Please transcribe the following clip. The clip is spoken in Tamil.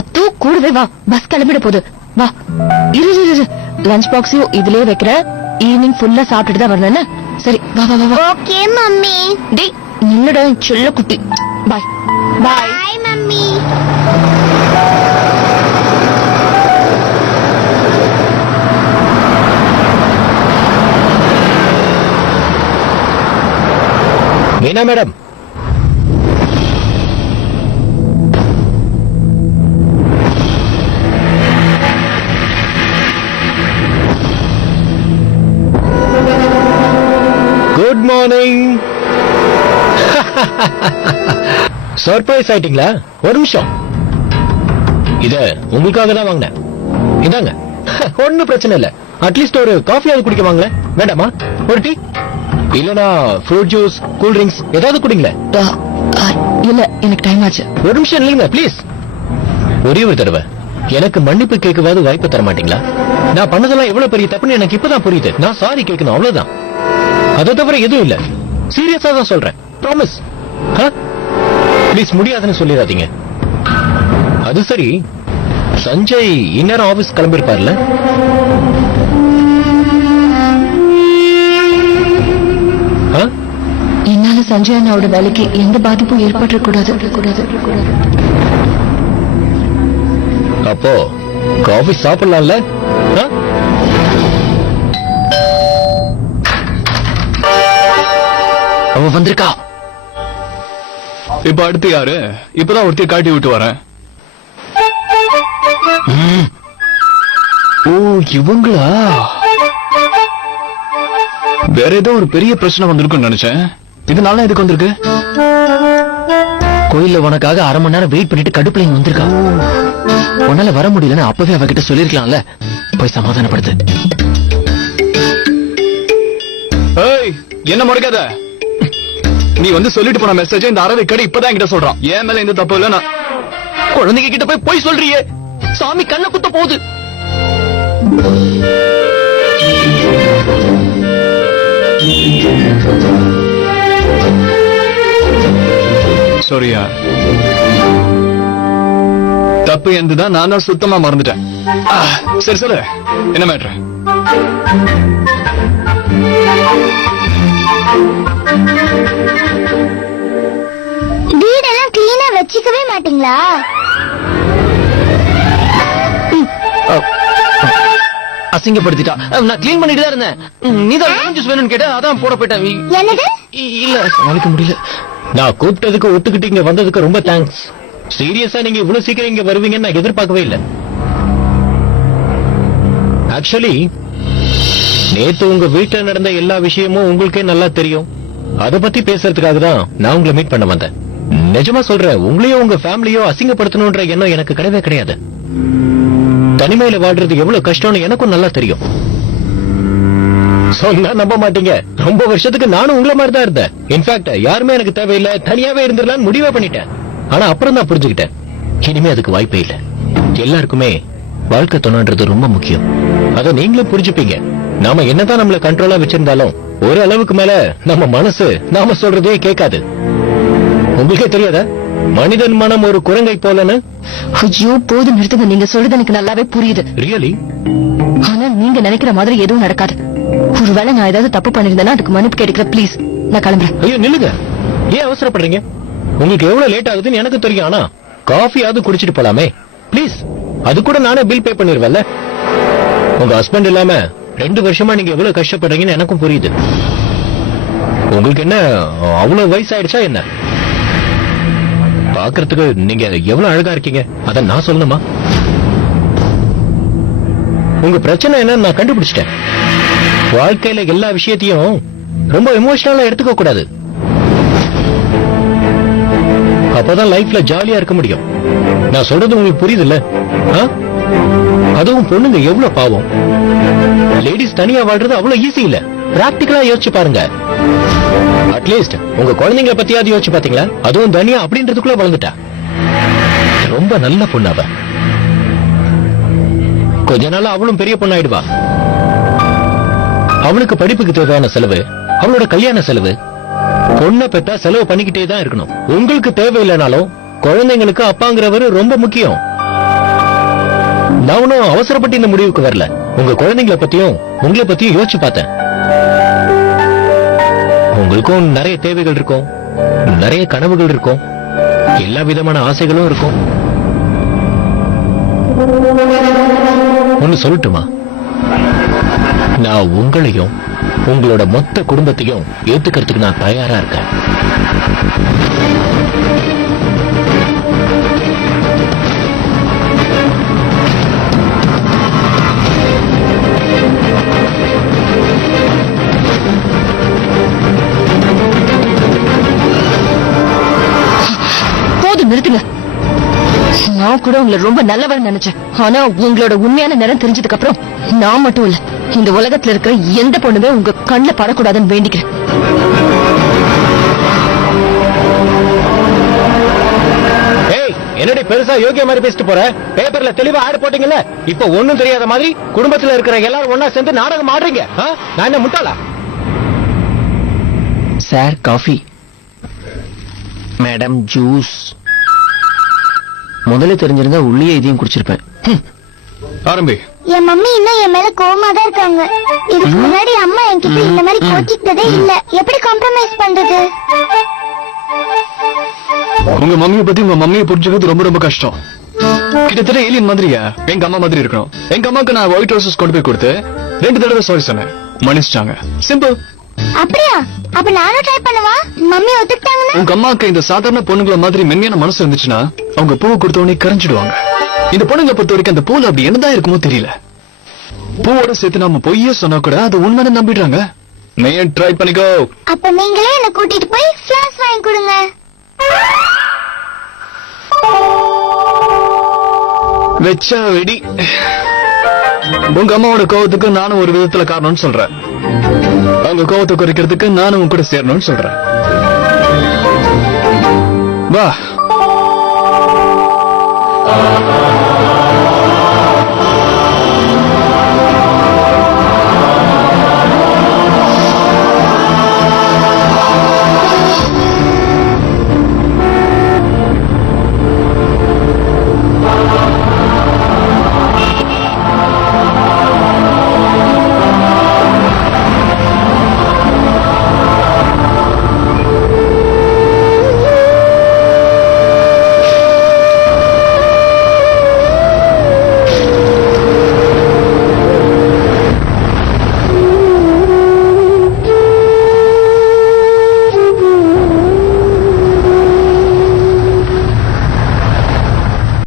அத்தோ கூடவே வா, பஸ் கிளம்பிட போகுது. வா, இரு லஞ்ச் பாக்ஸையும் இதுலயே வைக்கிற. ஈவினிங் ஃபுல்லா சாப்பிட்டுட்டு தான் வரணும். சரி வா வா வா. Okay mummy. டேய் நின்னுடா செல்ல குட்டி. Bye bye. Bye mummy. Meena madam, good morning. Surprise ஆயிட்டீங்களா? ஒரு நிமிஷம், இத உங்களுக்காக தான் வாங்கினேன். இதாங்க. ஒன்னும் பிரச்சனை இல்ல. அட்லீஸ்ட் ஒரு காஃபியாவது குடிக்க வாங்கல. வேண்டாமா? ஒரு டீ இல்லனா ஃப்ரூட் ஜூஸ், கூல் ட்ரிங்க்ஸ் ஏதாவது குடிங்களே. இல்ல, எனக்கு டைம் ஆச்சு. ஒரு நிமிஷம் இல்லைங்க ப்ளீஸ். ஒரே ஒரு தடவை எனக்கு மன்னிப்பு கேட்கவாது வாய்ப்பு தர மாட்டீங்களா? நான் பண்ணதெல்லாம் எவ்வளவு பெரிய தப்புன்னு எனக்கு இப்பதான் புரியுது. நான் சாரி கேட்கணும், அவ்வளவுதான். அதை தவிர எதுவும் இல்ல. சீரியஸா தான் சொல்றேன். ப்ராமிஸ். ப்ளீஸ், முடியாதுன்னு சொல்லிடாதீங்க. அது சரி, சஞ்சய் இந்நேரம் ஆபீஸ் கிளம்பிருப்பார்ல? என்னால சஞ்சய் அண்ணாவோட வேலைக்கு எந்த பாதிப்பும் ஏற்படக்கூடாது. அப்போ காஃபி சாப்பிடலாம்ல? அவ வந்திருக்கா. இப்ப அடுத்து யாரு? இப்பதான் ஒருத்தைய காட்டி விட்டு வரேன். ஓ, இவங்களா? வேற ஏதோ ஒரு பெரிய பிரச்சனை வந்திருக்குன்னு நினைச்சேன். இதனால எதுக்கு வந்திருக்கு? கோயில்ல உனக்காக அரை மணி நேரம் வெயிட் பண்ணிட்டு கடுப்புல இங்க வந்திருக்கா. உன்னால வர முடியலன்னு அப்பவே அவகிட்ட சொல்லிருக்கலாம்ல. போய் சமாதானப்படுத்து. ஏய், என்ன முறைக்காத. நீ வந்து சொல்லிட்டு போன மெசேஜ் இந்த அரவை கடை இப்பதான் என்கிட்ட சொல்றான். ஏன் மேல எந்த தப்பு இல்ல. நான் குழந்தைங்க கிட்ட போய் சொல்றியே. சாமி கண்ணை குத்த போகுது. சாரியா, தப்பு என்றுதான் நான் தான் சுத்தமா மறந்துட்டேன். சரி சொல்லு, என்ன மேட்ரு? வீடெல்லாம் கிளீனா வச்சுக்கவே மாட்டீங்களா? அசிங்கப்படுத்திட்டா. நான் கிளீன் பண்ணிட்டு தான் இருந்தேன். நீதான் லெமன் ஜூஸ் வேணும்னு கேட்ட, அதான் போட போயிட்டேன். என்னது? இல்ல, சமாளிக்க முடியல. நான் கூப்பிட்டதுக்கு ஒத்துக்கிட்டு இங்க வந்ததுக்கு ரொம்ப தேங்க்ஸ். சீரியஸா நீங்க இவ்வளவு சீக்கிரம் இங்க வருவீங்கன்னு நான் எதிர்பார்க்கவே இல்லை. ஆக்சுவலி நேத்து உங்க வீட்டுல நடந்த எல்லா விஷயமும் உங்களுக்கே நல்லா தெரியும். அத பத்தி பேசுறதுக்காக தான் நான் உங்களை மீட் பண்ண வந்தேன். நிஜமா சொல்றேன், உங்களையோ உங்க ஃபேமிலியோ அசிங்கப்படுத்தணும்ன்ற எண்ணம் எனக்கு கிடையவே கிடையாது. தனிமையில வாழ்றது எவ்வளவு கஷ்டம்னு எனக்கும் நல்லா தெரியும். சொன்னா நம்ப மாட்டீங்க, ரொம்ப வருஷத்துக்கு நானும் உங்களை மாதிரி தான் இருந்தேன். இன்ஃபேக்ட் யாருமே எனக்கு தேவையில்லை, தனியாவே இருந்துடலான்னு முடிவே பண்ணிட்டேன். ஆனா அப்புறம் தான் புரிஞ்சுக்கிட்டேன், இனிமே அதுக்கு வாய்ப்பே இல்லை. எல்லாருக்குமே வாழ்க்கை துணைன்றது ரொம்ப முக்கியம். அதை நீங்களும் புரிஞ்சுப்பீங்க. நாம என்னதான் நம்மள கண்ட்ரோலா வச்சிருந்தாலும் ஒரு அளவுக்கு மேல நம்ம மனசு நாம சொல்றதே கேட்காது. உங்களுக்கே தெரியாதா மனிதன் மனம் ஒரு குரங்கை போலன்னு? ஐயோ போதும் நிறுத்துங்க. நீங்க சொல்றது எனக்கு நல்லாவே புரியுது. ரியலி? ஆனா நீங்க நினைக்கிற மாதிரி எதுவும் நடக்காது. ஒருவேளை நான் ஏதாவது தப்பு பண்ணிருந்தேன்னா அதுக்கு மன்னிப்பு கேட்கிறேன். ப்ளீஸ், நான் கிளம்புறேன். ஐயோ நில்லுங்க, ஏன் அவசரப்படுறீங்க? உங்களுக்கு எவ்வளவு லேட் ஆகுதுன்னு எனக்கு தெரியும். ஆனா காஃபியாவது குடிச்சிட்டு போலாமே ப்ளீஸ். அது கூட நானே பில் பே பண்ணிருவேன்ல. உங்க ஹஸ்பண்ட் இல்லாம 2 வருஷமா நீங்க எவ்வளவு கஷ்டப்படுறீங்கன்னு எனக்கும் புரியுது. உங்களுக்கு என்ன அவ்வளவு வயசாயிடுச்சா என்ன? பாக்குறதுக்கு நீங்க எவ்வளவு அழகா இருக்கீங்க, அத நான் சொல்லணுமா? உங்க பிரச்சனை என்ன நான் கண்டுபிடிச்சிட்டேன். வாழ்க்கையில எல்லா விஷயத்தையும் ரொம்ப எமோஷனலா எடுத்துக்க கூடாது. அப்பதான் லைஃப்ல ஜாலியா இருக்க முடியும். நான் சொல்றது உங்களுக்கு புரியுது இல்ல? அதுவும் பொண்ணுங்க எவ்வளவு பாவம். லேடிஸ் தனியா வாழ்றது அவ்வளவு ஈஸி இல்ல. பிராக்டிகலா யோசிச்சு பாருங்க. அட்லீஸ்ட் உங்க குழந்தைங்களை பத்தியாவது யோசிச்சு பாத்தீங்களா? அதுவும் தனியா அப்படின்றதுக்குள்ள வளர்ந்துட்டா. ரொம்ப நல்ல பொண்ணு அவ. கொஞ்ச நாள் அவளும் பெரிய பொண்ணாயிடுவா. அவளுக்கு படிப்புக்கு தேவையான செலவு, அவளோட கல்யாண செலவு, பொண்ணை பெத்தா செலவு பண்ணிக்கிட்டே தான் இருக்கணும். உங்களுக்கு தேவையில்லைனாலும் குழந்தைங்களுக்கு அப்பாங்கிறவரு ரொம்ப முக்கியம். நான் ஒன்னும் அவசரப்பட்டு இந்த முடிவுக்கு வரல. உங்க குழந்தைங்களை பத்தியும் உங்களை பத்தியும் யோசிச்சு பார்த்தேன். உங்களுக்கும் நிறைய தேவைகள் இருக்கும், நிறைய கனவுகள் இருக்கும், எல்லா விதமான ஆசைகளும் இருக்கும். ஒன்னு சொல்லட்டுமா? நான் உங்களையும் உங்களோட மொத்த குடும்பத்தையும் ஏத்துக்கிறதுக்கு நான் தயாரா இருக்கேன். போதும், நிறுத்துங்க. நான் கூட உங்களை ரொம்ப நல்லவன் நினைச்சேன். ஆனா உங்களோட உண்மையான நேரம் தெரிஞ்சதுக்கு அப்புறம் நான் மட்டும் இல்ல, இந்த உலகத்துல இருக்கிற எந்த பொண்ணுமே உங்க கண்ணுல படக்கூடாதுன்னு வேண்டிக்கிறேன். ஏய், என்னடி பெருசா யோகிய மாதிரி பேசிட்டு போற? பேப்பர்ல தெளிவா ஆடு போட்டீங்கல்ல, இப்ப ஒண்ணும் தெரியாத மாதிரி குடும்பத்துல இருக்கிற எல்லாரும் ஒன்னா சேர்ந்து நாடகம் ஆடுறீங்க. நான் என்ன முட்டாளா? Sir coffee, madam juice. முதல்ல தெரிஞ்சிருந்தா உள்ளே இதையும் குடிச்சிருப்பேன். ஆரம்பி. என் மம்மி இன்னும் என் மேல கோவமா தான் இருக்காங்க. இதுக்கு முன்னாடி அம்மா என்கிட்ட இந்த மாதிரி கோச்சிக்கிட்டதே இல்ல. எப்படி காம்ப்ரமைஸ் பண்றது? உங்க மம்மியை பத்தி உங்க மம்மியை புரிஞ்சுக்கிறது ரொம்ப ரொம்ப கஷ்டம். கிட்டத்தட்ட ஏலியன் மாதிரியா? எங்க அம்மா மாதிரி இருக்கணும். எங்க அம்மாக்கு நான் ஒயிட் ரோசஸ் கொண்டு போய் கொடுத்து 2 தடவை சாரி சொன்னேன், மன்னிச்சிட்டாங்க. சிம்பிள். அப்படியா? அப்ப நானும் ட்ரை பண்ணவா? மம்மி ஒத்துக்கிட்டாங்கன்னா? உங்க அம்மாக்கு இந்த சாதாரண பொண்ணுங்கள மாதிரி மென்மையான மனசு இருந்துச்சுன்னா அவங்க பூவை கொடுத்த உடனே கரைஞ்சிடுவாங்க. இந்த பொண்ணுங்களை பொறுத்த வரைக்கும் அந்த பூல அப்படி என்னதான் இருக்குமோ தெரியல. பூவோட சேர்த்து நாம பொய்யே சொன்னா கூட அது உண்மையை நம்பிடுறாங்க. நீ ட்ரை பண்ணிக்கோ. அப்ப நீங்களே என்ன கூட்டிட்டு போய் ஃபிளாஸ் வாங்கி கொடுங்க. வெச்சா வெடி. உங்க அம்மாவோட கோவத்துக்கு நானும் ஒரு விதத்துல காரணம்னு சொல்றேன். அவங்க கோவத்தை குறைக்கிறதுக்கு நானும் உங்க கூட சேரணும்னு சொல்றேன். வா.